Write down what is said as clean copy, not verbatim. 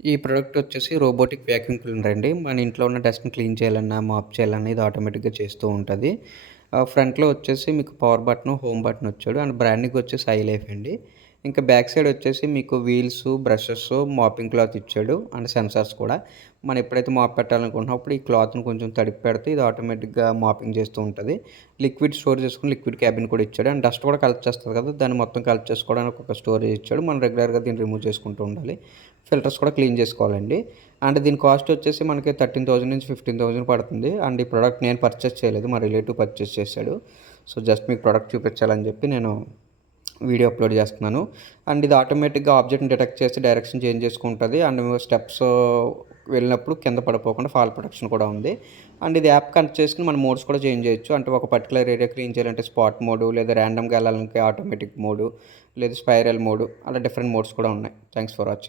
ఈ ప్రొడక్ట్ వచ్చేసి robotic vacuum cleaner అండి. మన ఇంట్లో ఉన్న డస్ట్‌ని క్లీన్ చేయాలన్నా, మాప్ చేయాలన్నా ఇది ఆటోమేటిక్‌గా చేస్తూ ఉంటది. ఫ్రంట్‌లో వచ్చేసి మీకు పవర్ బటను, హోమ్ బటన్ వచ్చాడు. అండ్ బ్రాండింగ్ వచ్చేసి ఐలైఫ్ అండి. ఇంకా బ్యాక్ సైడ్ వచ్చేసి మీకు వీల్స్, బ్రషెస్, మాపింగ్ క్లాత్ ఇచ్చాడు. అండ్ సెన్సార్స్ కూడా. మనం ఎప్పుడైతే మాప్ పెట్టాలనుకుంటున్నామో అప్పుడు ఈ క్లాత్‌ని కొంచెం తడిపి పెడితే ఇది ఆటోమేటిక్‌గా మాపింగ్ చేస్తూ ఉంటది. లిక్విడ్ స్టోర్ చేసుకొని లిక్విడ్ క్యాబిన్ కూడా ఇచ్చాడు. అండ్ డస్ట్ కూడా కలెక్ట్ చేస్తది కదా! దాన్ని మొత్తం కలెక్ట్ చేసుకోవడానికి ఒక స్టోరేజ్ ఇచ్చాడు. మనం రెగ్యులర్‌గా దీన్ని రిమూవ్ చేసుకుంటూ ఉండాలి. ఫిల్టర్స్ కూడా క్లీన్ చేసుకోవాలండి. అండ్ దీని కాస్ట్ వచ్చేసి మనకి 13,000-15,000 పడుతుంది. అండ్ ఈ ప్రొడక్ట్ నేను పర్చేస్ చేయలేదు. మా రిలేటివ్ పర్చేస్ చేశాడు. సో, జస్ట్ మీకు ప్రొడక్ట్ చూపించాలని చెప్పి నేను వీడియో అప్లోడ్ చేస్తున్నాను. అండ్ ఇది ఆటోమేటిక్‌గా ఆబ్జెక్ట్‌ని డిటెక్ట్ చేసి డైరెక్షన్ చేంజ్ చేసుకుంటది. అండ్ స్టెప్స్ వెళ్ళినప్పుడు కింద పడిపోకుండా ఫాల్ ప్రొటెక్షన్ కూడా ఉంది. అండ్ ఇది యాప్ కనెక్ట్ చేసుకొని మన మోడ్స్ కూడా చేంజ్ చేయొచ్చు. అంటే ఒక పర్టిక్యులర్ ఏరియా క్లీన్ చేయాలంటే స్పాట్ మోడు, లేదా ర్యాండమ్‌గా వెళ్ళాలంటే ఆటోమేటిక్ మోడు, లేదా స్పైరల్ మోడు అలా డిఫరెంట్ మోడ్స్ కూడా ఉన్నాయి. Thanks for watching.